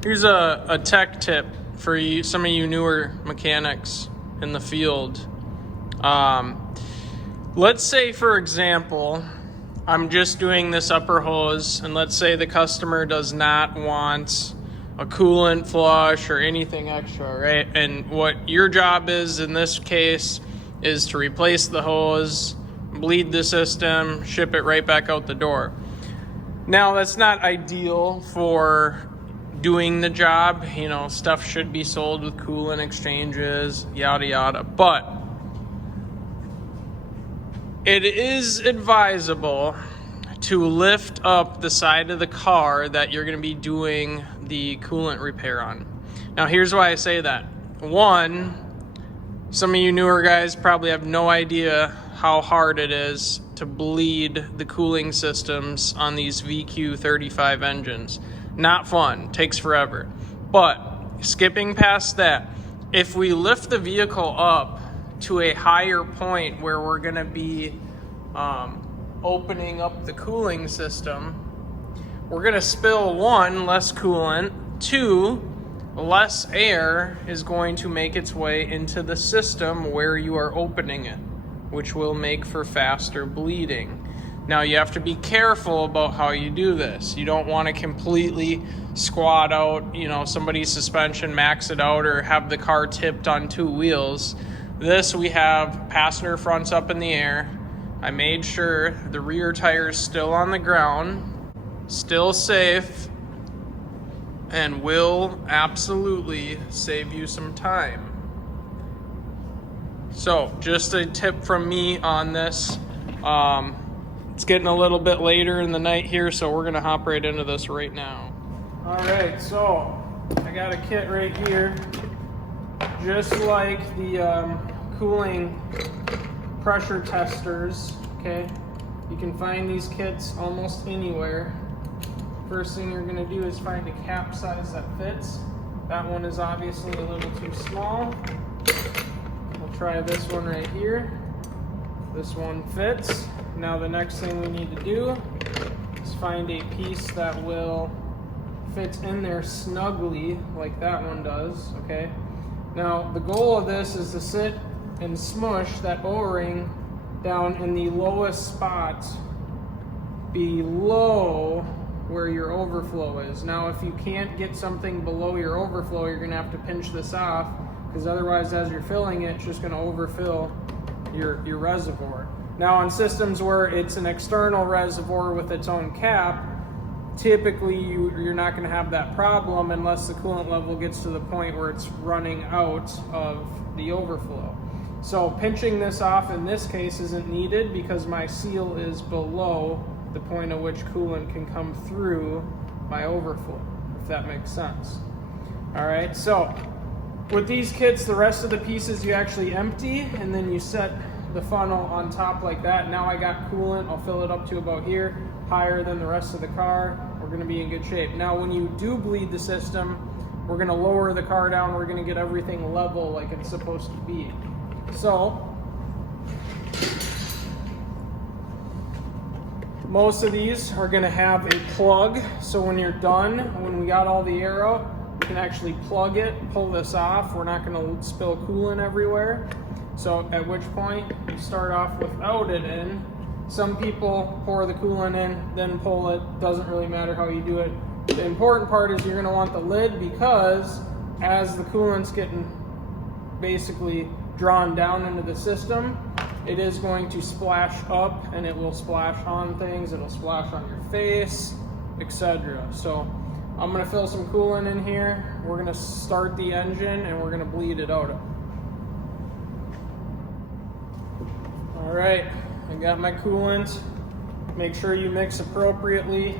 Here's a tech tip for you, some of you newer mechanics in the field. Let's say, for example, I'm just doing this upper hose, and let's say the customer does not want a coolant flush or anything extra, right? And what your job is in this case is to replace the hose, bleed the system, ship it right back out the door. Now, that's not ideal for doing the job. You know, stuff should be sold with coolant exchanges, yada yada, but it is advisable to lift up the side of the car that you're going to be doing the coolant repair on. Now, here's why I say that. One, some of you newer guys probably have no idea how hard it is to bleed the cooling systems on these VQ35 engines. Not fun, takes forever. But skipping past that, if we lift the vehicle up to a higher point where we're going to be opening up the cooling system, we're going to spill, one, less coolant, two, less air is going to make its way into the system where you are opening it, which will make for faster bleeding. Now, you have to be careful about how you do this. You don't want to completely squat out, somebody's suspension, max it out, or have the car tipped on two wheels. This, we have passenger fronts up in the air. I made sure the rear tire is still on the ground, still safe, and will absolutely save you some time. So, just a tip from me on this. It's getting a little bit later in the night here, so we're going to hop right into this right now. All right, so I got a kit right here, just like the cooling pressure testers, okay? You can find these kits almost anywhere. First thing you're going to do is find a cap size that fits. That one is obviously a little too small. We'll try this one right here. This one fits. Now the next thing we need to do is find a piece that will fit in there snugly like that one does, okay? Now the goal of this is to sit and smush that O-ring down in the lowest spot below where your overflow is. Now if you can't get something below your overflow, you're going to have to pinch this off, because otherwise as you're filling it, it's just going to overfill your reservoir. Now on systems where it's an external reservoir with its own cap, typically you're not going to have that problem unless the coolant level gets to the point where it's running out of the overflow. So pinching this off in this case isn't needed because my seal is below the point at which coolant can come through my overflow, if that makes sense. All right, so with these kits, the rest of the pieces you actually empty, and then you set the funnel on top like that. Now I got coolant, I'll fill it up to about here, higher than the rest of the car. We're gonna be in good shape. Now when you do bleed the system, we're gonna lower the car down, we're gonna get everything level like it's supposed to be. So, most of these are gonna have a plug, so when you're done, when we got all the air out, we can actually plug it, pull this off. We're not gonna spill coolant everywhere. So at which point you start off without it in. Some people pour the coolant in, then pull it. Doesn't really matter how you do it. The important part is you're gonna want the lid, because as the coolant's getting basically drawn down into the system, it is going to splash up, and it will splash on things, it'll splash on your face, etc. So I'm gonna fill some coolant in here, we're gonna start the engine, and we're gonna bleed it out. All right, I got my coolant. Make sure you mix appropriately.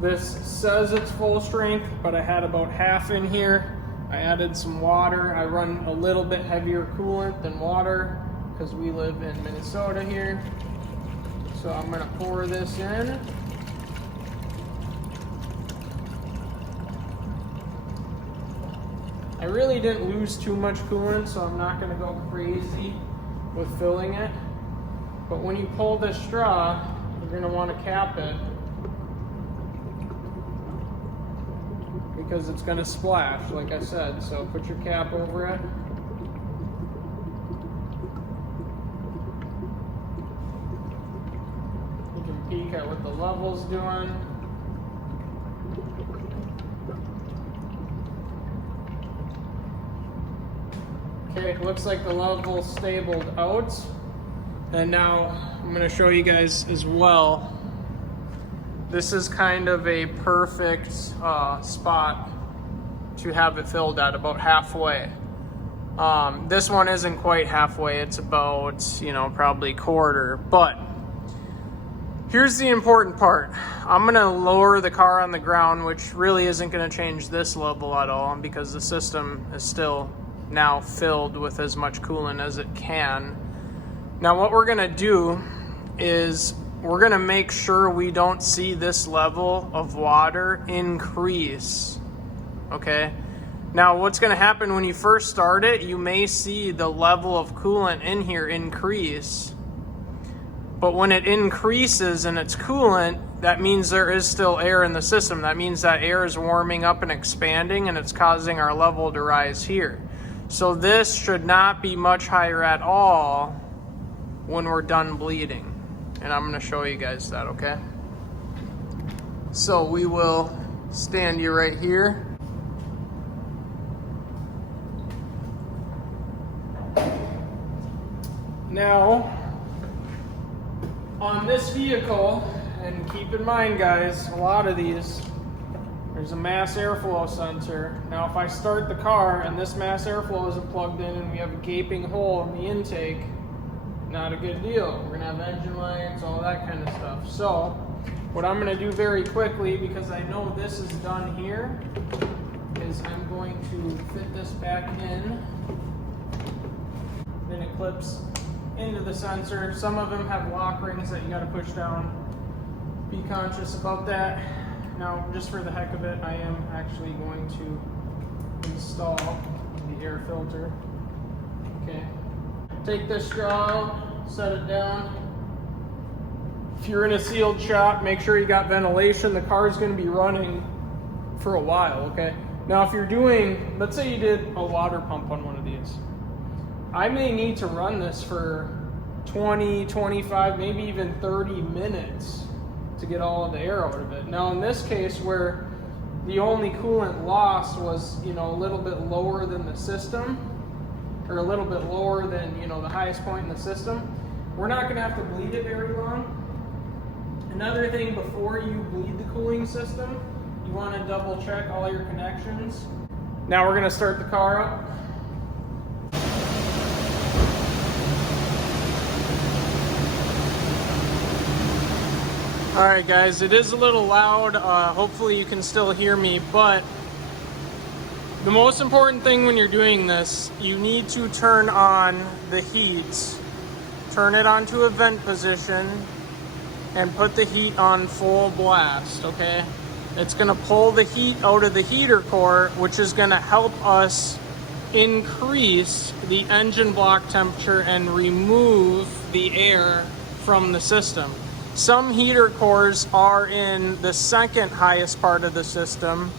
This says it's full strength, but I had about half in here. I added some water. I run a little bit heavier coolant than water because we live in Minnesota here. So I'm gonna pour this in. I really didn't lose too much coolant, so I'm not gonna go crazy with filling it. But when you pull this straw, you're gonna wanna cap it because it's going to splash, like I said. So put your cap over it. You can peek at what the level's doing. Okay, it looks like the level stabled out. And now I'm going to show you guys as well. This is kind of a perfect spot to have it filled at, about halfway. This one isn't quite halfway, it's about, probably quarter. But here's the important part. I'm going to lower the car on the ground, which really isn't going to change this level at all because the system is still now filled with as much coolant as it can. Now what we're going to do is we're going to make sure we don't see this level of water increase. Okay? Now what's going to happen when you first start it, you may see the level of coolant in here increase. But when it increases and it's coolant, that means there is still air in the system. That means that air is warming up and expanding, and it's causing our level to rise here. So this should not be much higher at all when we're done bleeding. And I'm going to show you guys that, okay? So we will stand you right here. Now, on this vehicle, and keep in mind guys, a lot of these, there's a mass airflow sensor. Now if I start the car and this mass airflow isn't plugged in and we have a gaping hole in the intake, not a good deal. We're gonna have engine lights, all that kind of stuff. So what I'm gonna do very quickly, because I know this is done here, is I'm going to fit this back in. Then it clips into the sensor. Some of them have lock rings that you gotta push down. Be conscious about that. Now, just for the heck of it, I am actually going to install the air filter. Okay. Take this straw out, set it down. If you're in a sealed shop, make sure you got ventilation. The car is going to be running for a while, okay? Now, if you're doing, let's say you did a water pump on one of these. I may need to run this for 20, 25, maybe even 30 minutes to get all of the air out of it. Now in this case where the only coolant loss was, a little bit lower than the system, or a little bit lower than, the highest point in the system, we're not gonna have to bleed it very long. Another thing, before you bleed the cooling system, you wanna double check all your connections. Now we're gonna start the car up. Alright guys, it is a little loud, hopefully you can still hear me, but the most important thing when you're doing this, you need to turn on the heat, turn it onto a vent position, and put the heat on full blast, okay? It's going to pull the heat out of the heater core, which is going to help us increase the engine block temperature and remove the air from the system. Some heater cores are in the second highest part of the system,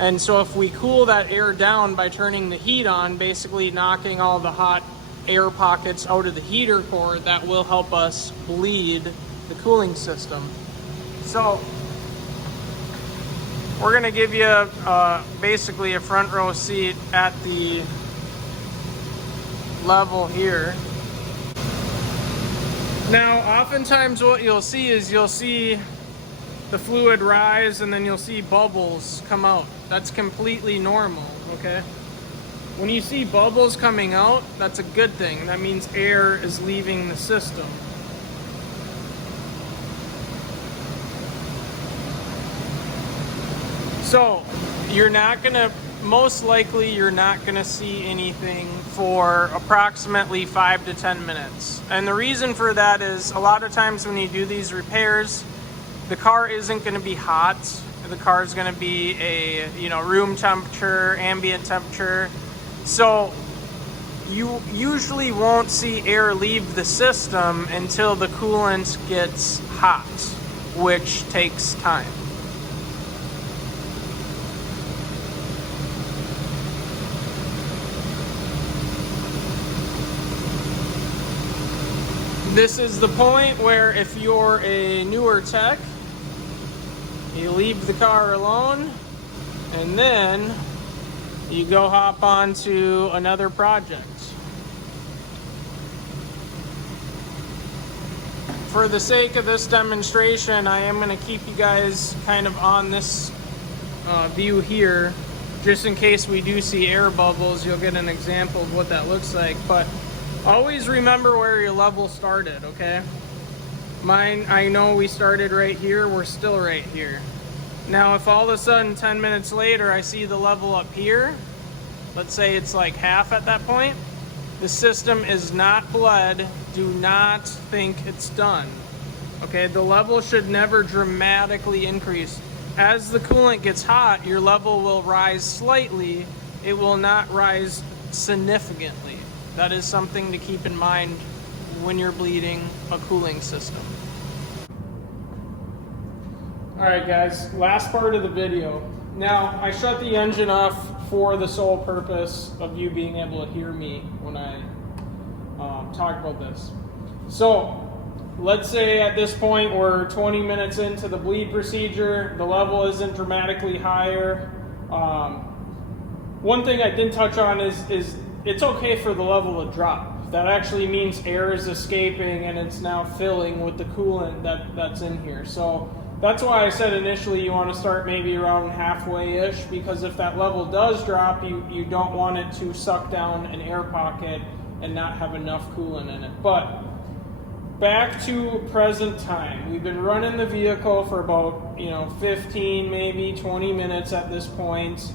and so if we cool that air down by turning the heat on, basically knocking all the hot air pockets out of the heater core, that will help us bleed the cooling system. So we're going to give you basically a front row seat at the level here. Now, oftentimes what you'll see is you'll see the fluid rise and then you'll see bubbles come out. That's completely normal, okay? When you see bubbles coming out, that's a good thing. That means air is leaving the system. So, most likely you're not gonna see anything for approximately 5 to 10 minutes. And the reason for that is a lot of times when you do these repairs, the car isn't gonna be hot. The car is gonna be a room temperature, ambient temperature. So you usually won't see air leave the system until the coolant gets hot, which takes time. This is the point where if you're a newer tech, you leave the car alone and then you go hop on to another project. For the sake of this demonstration, I am going to keep you guys kind of on this view here, just in case we do see air bubbles. You'll get an example of what that looks like, but always remember where your level started, okay? Mine, I know we started right here, we're still right here. Now, if all of a sudden 10 minutes later I see the level up here, let's say it's like half at that point, the system is not bled. Do not think it's done. Okay, the level should never dramatically increase. As the coolant gets hot, your level will rise slightly. It will not rise significantly. That is something to keep in mind when you're bleeding a cooling system. All right, guys, last part of the video. Now, I shut the engine off for the sole purpose of you being able to hear me when I talk about this. So, let's say at this point we're 20 minutes into the bleed procedure, the level isn't dramatically higher. One thing I didn't touch on is it's okay for the level to drop. That actually means air is escaping and it's now filling with the coolant that's in here. So that's why I said initially you want to start maybe around halfway-ish, because if that level does drop, you don't want it to suck down an air pocket and not have enough coolant in it. But back to present time. We've been running the vehicle for about 15, maybe 20 minutes at this point.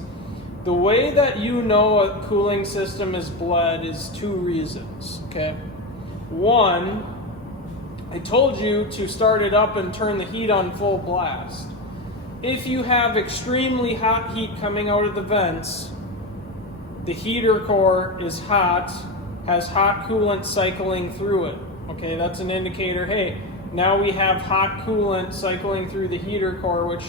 The way that you know a cooling system is bled is two reasons, okay? One, I told you to start it up and turn the heat on full blast. If you have extremely hot heat coming out of the vents, the heater core is hot, has hot coolant cycling through it. Okay, that's an indicator, hey, now we have hot coolant cycling through the heater core, which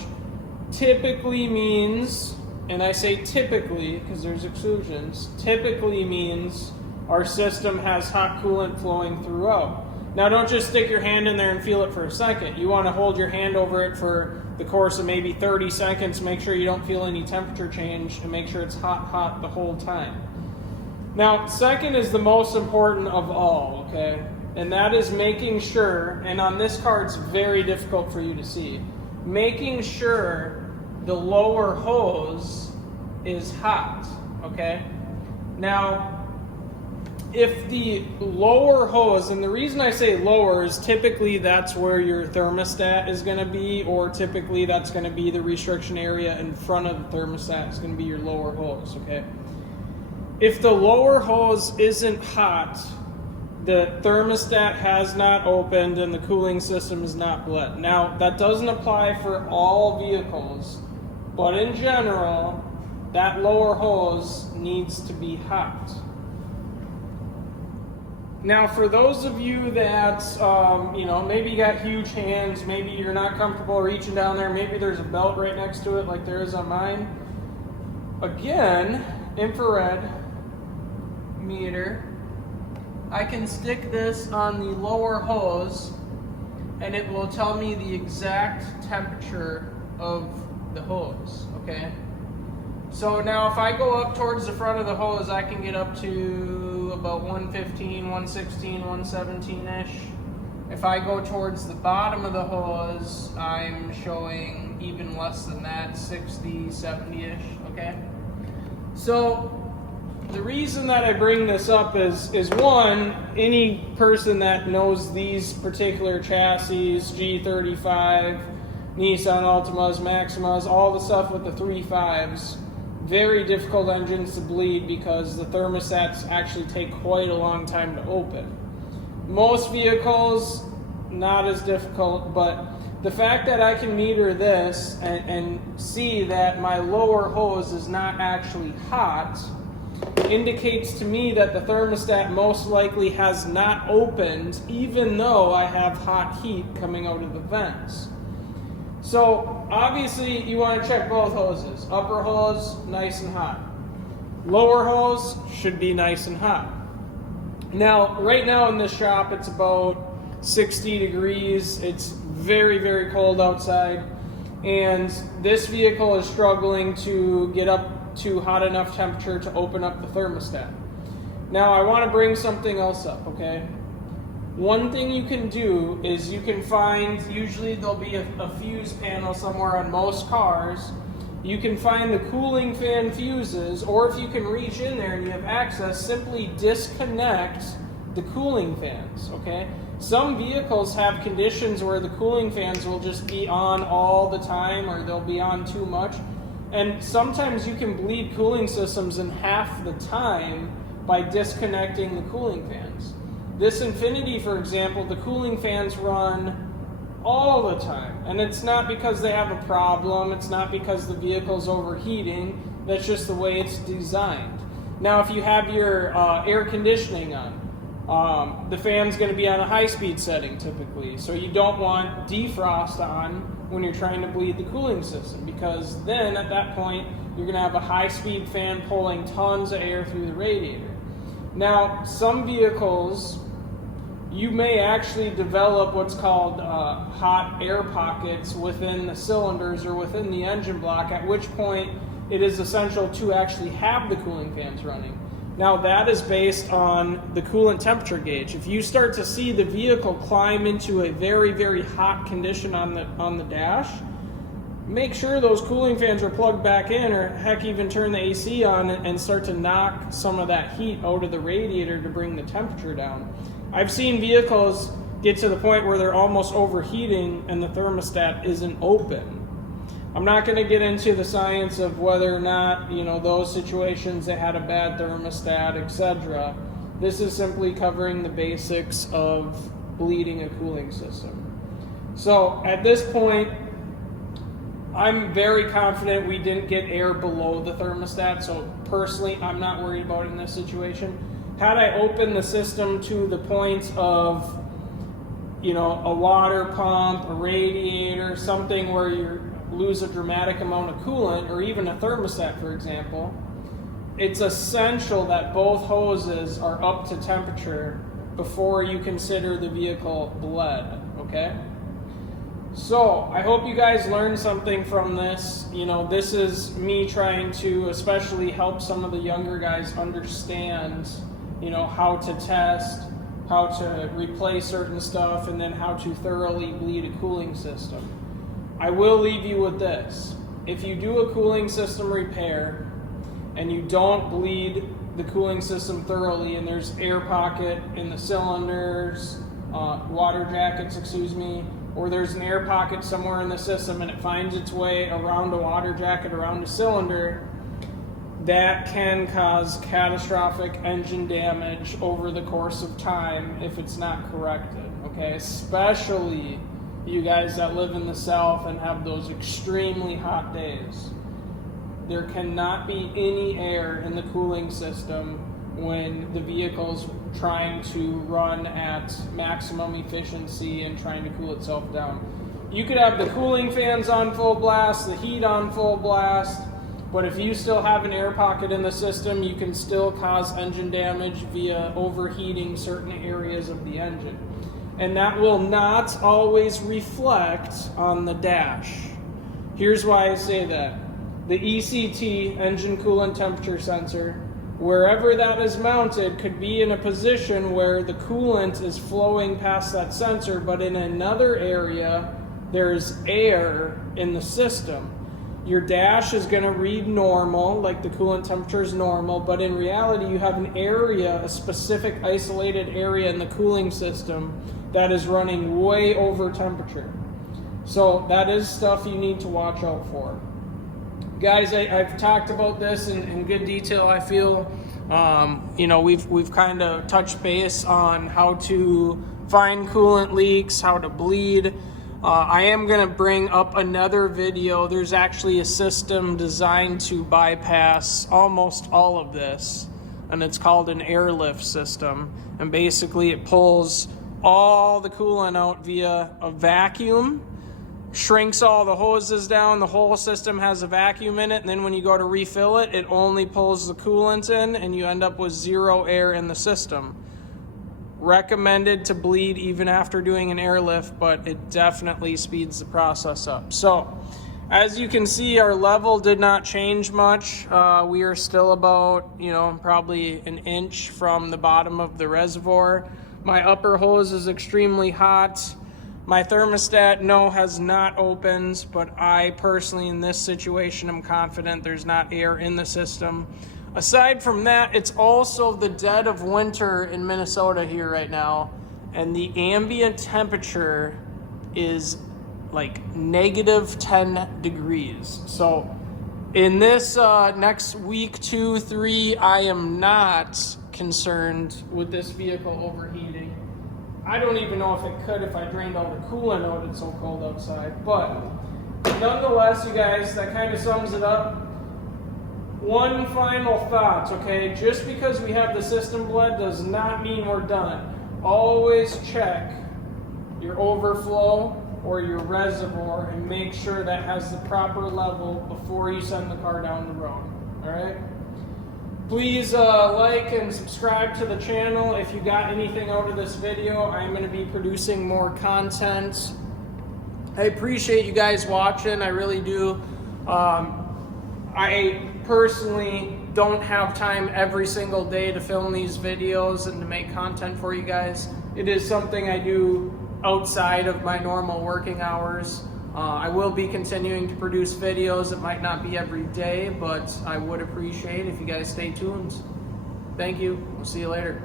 typically means, and I say typically because there's exclusions, typically means our system has hot coolant flowing throughout. Now don't just stick your hand in there and feel it for a second. You want to hold your hand over it for the course of maybe 30 seconds, make sure you don't feel any temperature change, and make sure it's hot the whole time. Now, second is the most important of all, okay? And that is making sure, and on this car it's very difficult for you to see, making sure the lower hose is hot, okay? Now, if the lower hose, and the reason I say lower is typically that's where your thermostat is going to be, or typically that's going to be the restriction area in front of the thermostat is going to be your lower hose, okay? If the lower hose isn't hot, the thermostat has not opened and the cooling system is not bled. Now, that doesn't apply for all vehicles, but in general, that lower hose needs to be hot. Now, for those of you that, maybe you got huge hands, maybe you're not comfortable reaching down there, maybe there's a belt right next to it like there is on mine. Again, infrared meter. I can stick this on the lower hose and it will tell me the exact temperature of the hose, okay? So now if I go up towards the front of the hose, I can get up to about 115, 116, 117-ish. If I go towards the bottom of the hose, I'm showing even less than that, 60, 70-ish, okay? So the reason that I bring this up is one, any person that knows these particular chassis, G35, Nissan Altimas, Maximas, all the stuff with the 3.5s, very difficult engines to bleed because the thermostats actually take quite a long time to open. Most vehicles, not as difficult, but the fact that I can meter this and see that my lower hose is not actually hot indicates to me that the thermostat most likely has not opened, even though I have hot heat coming out of the vents. So obviously you want to check both hoses. Upper hose, nice and hot. Lower hose should be nice and hot. Now, right now in this shop, it's about 60 degrees. It's very, very cold outside. And this vehicle is struggling to get up to hot enough temperature to open up the thermostat. Now, I want to bring something else up, okay? One thing you can do is you can find, usually there'll be a fuse panel somewhere on most cars. You can find the cooling fan fuses, or if you can reach in there and you have access, simply disconnect the cooling fans, okay? Some vehicles have conditions where the cooling fans will just be on all the time, or they'll be on too much. And sometimes you can bleed cooling systems in half the time by disconnecting the cooling fans. This Infiniti, for example, the cooling fans run all the time. And it's not because they have a problem, it's not because the vehicle's overheating, that's just the way it's designed. Now, if you have your air conditioning on, the fan's going to be on a high-speed setting typically, so you don't want defrost on when you're trying to bleed the cooling system, because then at that point you're going to have a high-speed fan pulling tons of air through the radiator. Now, some vehicles, you may actually develop what's called hot air pockets within the cylinders or within the engine block, at which point it is essential to actually have the cooling fans running. Now, that is based on the coolant temperature gauge. If you start to see the vehicle climb into a very, very hot condition on the dash, make sure those cooling fans are plugged back in, or heck, even turn the AC on and start to knock some of that heat out of the radiator to bring the temperature down. I've seen vehicles get to the point where they're almost overheating and the thermostat isn't open. I'm not going to get into the science of whether or not, those situations that had a bad thermostat, etc. This is simply covering the basics of bleeding a cooling system. So at this point, I'm very confident we didn't get air below the thermostat, so personally, I'm not worried about it in this situation. Had I opened the system to the point of, a water pump, a radiator, something where you lose a dramatic amount of coolant, or even a thermostat, for example, it's essential that both hoses are up to temperature before you consider the vehicle bled, okay? So, I hope you guys learned something from this. This is me trying to especially help some of the younger guys understand how to test, how to replace certain stuff, and then how to thoroughly bleed a cooling system. I will leave you with this. If you do a cooling system repair and you don't bleed the cooling system thoroughly, and there's air pocket in the cylinders, water jackets, or there's an air pocket somewhere in the system and it finds its way around a water jacket, around a cylinder, that can cause catastrophic engine damage over the course of time if it's not corrected, okay? Especially you guys that live in the South and have those extremely hot days. There cannot be any air in the cooling system when the vehicle's trying to run at maximum efficiency and trying to cool itself down. You could have the cooling fans on full blast, the heat on full blast, but if you still have an air pocket in the system, you can still cause engine damage via overheating certain areas of the engine. And that will not always reflect on the dash. Here's why I say that. The ECT, engine coolant temperature sensor, wherever that is mounted, could be in a position where the coolant is flowing past that sensor, but in another area, there's air in the system. Your dash is going to read normal, like the coolant temperature is normal, but in reality you have an area, a specific isolated area in the cooling system that is running way over temperature. So that is stuff you need to watch out for. Guys, I've talked about this in good detail, I feel. We've kind of touched base on how to find coolant leaks, how to bleed. I am going to bring up another video. There's actually a system designed to bypass almost all of this, and it's called an airlift system. And basically it pulls all the coolant out via a vacuum, shrinks all the hoses down, the whole system has a vacuum in it, and then when you go to refill it, it only pulls the coolant in, and you end up with zero air in the system. recommended to bleed even after doing an airlift, but it definitely speeds the process up. So as you can see, our level did not change much. We are still about, probably an inch from the bottom of the reservoir. My upper hose is extremely hot. My thermostat, no, has not opened, but I personally, in this situation, am confident there's not air in the system. Aside from that, it's also the dead of winter in Minnesota here right now, and the ambient temperature is like negative 10 degrees. So in this next week, 2, 3, I am not concerned with this vehicle overheating. I don't even know if it could if I drained all the coolant out. It's so cold outside. But nonetheless, you guys, that kind of sums it up. One final thought, okay? Just because we have the system bled does not mean we're done. Always check your overflow or your reservoir and make sure that has the proper level before you send the car down the road. All right? Please like and subscribe to the channel if you got anything out of this video. I'm going to be producing more content. I appreciate you guys watching. I really do. I personally don't have time every single day to film these videos and to make content for you guys. It is something I do outside of my normal working hours. I will be continuing to produce videos. It might not be every day, but I would appreciate if you guys stay tuned. Thank you. We'll see you later.